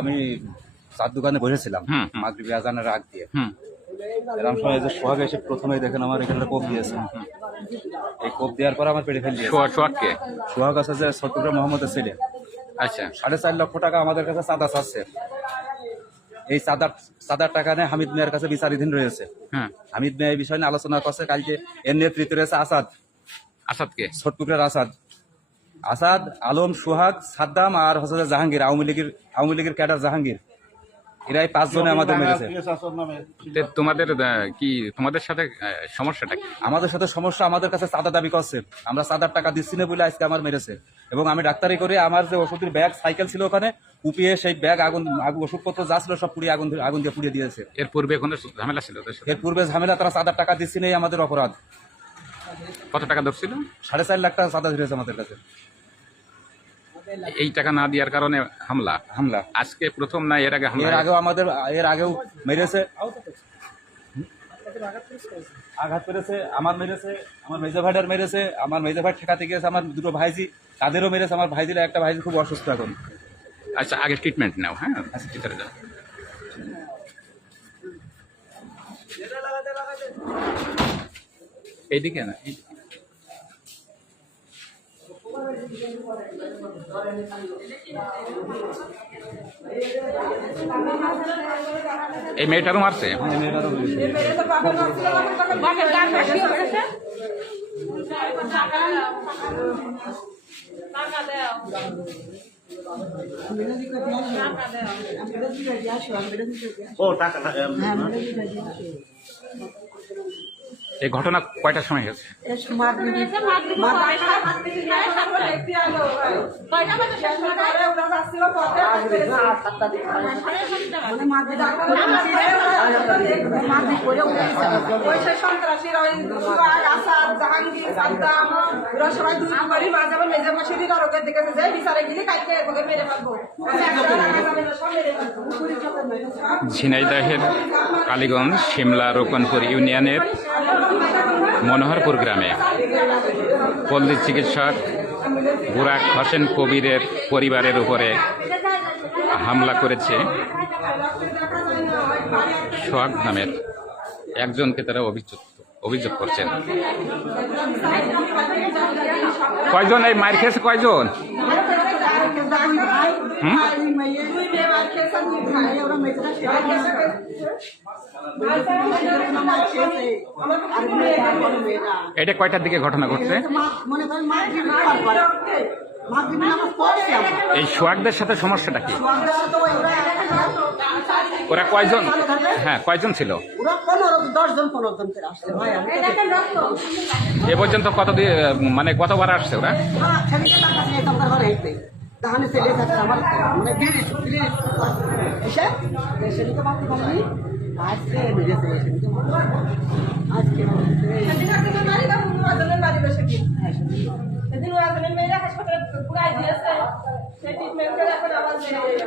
আমি চার দোকানে বসেছিলাম মাগরিবি আজানের আগ দিয়ে। এরকম সময় যে সোহাগ এসে প্রথমে দেখেন আমার এখানে কোপ দিয়েছে। এই কোপ দেওয়ার পর আমার পেটে ফেল দিয়েছে। সোহাগ আছে যে চট্টগ্রাম মোহাম্মদের ছেলে। আচ্ছা, 4.5 লক্ষ টাকা আমাদের কাছে চাঁদা চাচ্ছে। এই চাঁদার টাকা নিয়ে হামিদ মিয়ার কাছে বিচারাধীন রয়েছে। হামিদ মিয়া এই বিষয় নিয়ে আলোচনা করছে। কালকে এর নেতৃত্বে রয়েছে আসাদকে চট্টগ্রামের আসাদ, আলম, সোহাগ, সাদ্দাম আর হচ্ছে জাহাঙ্গীর, আওয়ামী লীগের ক্যাডার জাহাঙ্গীর। এরাই 5 জনে আমাদের মেরেছে। তোমাদের সাথে সমস্যাটা কি? আমাদের সাথে সমস্যা, আমাদের কাছে চাঁদা দাবি করছে। আমরা চাঁদার টাকা দিচ্ছি না বলে আজকে আমার মেরেছে। এবং আমি ডাক্তারি করে আমার যে ওষুধের ব্যাগ সাইকেল ছিল ওখানে কুপিয়ে সেই ব্যাগ আগুন ওষুধপত্র যা ছিল সব পুড়িয়ে আগুন দিয়ে পুড়িয়ে দিয়েছে। এর পূর্বে কোনো ঝামেলা ছিল? এর পূর্বে ঝামেলা, তারা চাঁদার টাকা দিচ্ছি নেই, আমাদের অপরাধ। কত টাকা ধরছিল? 4.5 লাখ টাকা চাঁদা ধরেছে আমাদের কাছে। এই টাকা না দেওয়ার কারণে হামলা আজকে প্রথম না, এর আগেও মেরেছে, আঘাত করেছে, আমার মেরেছে, আমার মেজো ভাইটার মেরেছে, আমার মেজো ভাই ঠেকাতে গিয়েছে, আমার দুটো ভাইজি তাদেরও মেরেছে। আমার ভাইজির একটা ভাইজি খুব অসুস্থ এখন। আচ্ছা, আগে ট্রিটমেন্ট নাও। হ্যাঁ, ভিতরে যাও। এইদিকে না, এই মেয়েটারও মারছে। এই ঘটনা কয়টার সময় হয়েছে? ঝিনাইদহের কালীগঞ্জ শিমলা রোকনপুর ইউনিয়নের মনোহরপুর গ্রামে পল্লী চিকিৎসক বুরাক হোসেন কবিরের পরিবারের উপরে হামলা করেছে সোহাগ নামের একজনকে তারা অভিযোগ করছেন। কয়জন এই মার খেয়েছে? কয়জন? এটা কয়টার দিকে ঘটনা ঘটছে? এই সোহাগদের সাথে সমস্যাটা কি? ওরা কয়জন? হ্যাঁ, কয়জন ছিল? এ পর্যন্ত কতবার আসছে ওরা?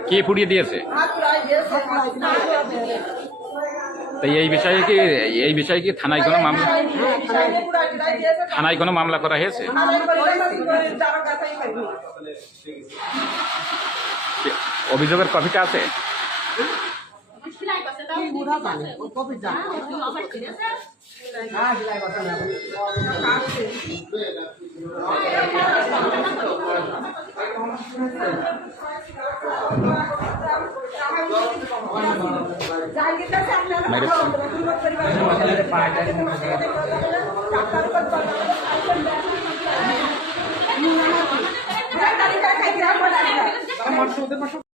কে পুড়িয়ে দিয়েছে? এই বিষয়ে কি থানায় কোনো মামলা করা হয়েছে? অভিযোগের কপিটা আছে?